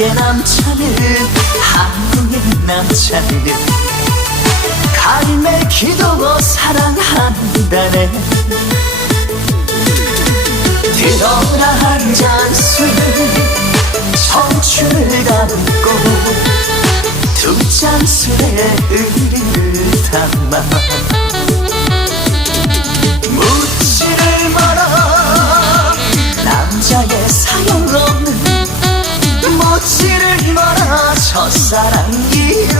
우리의 남자는 한국의 남자는 갈매 기도 사랑한다네. 들어라 한 잔술 청춘을 담고 두 잔술에 의리를 담아 묻지를 마라 남자의 사용없는 묻지를 마라 첫사랑 일러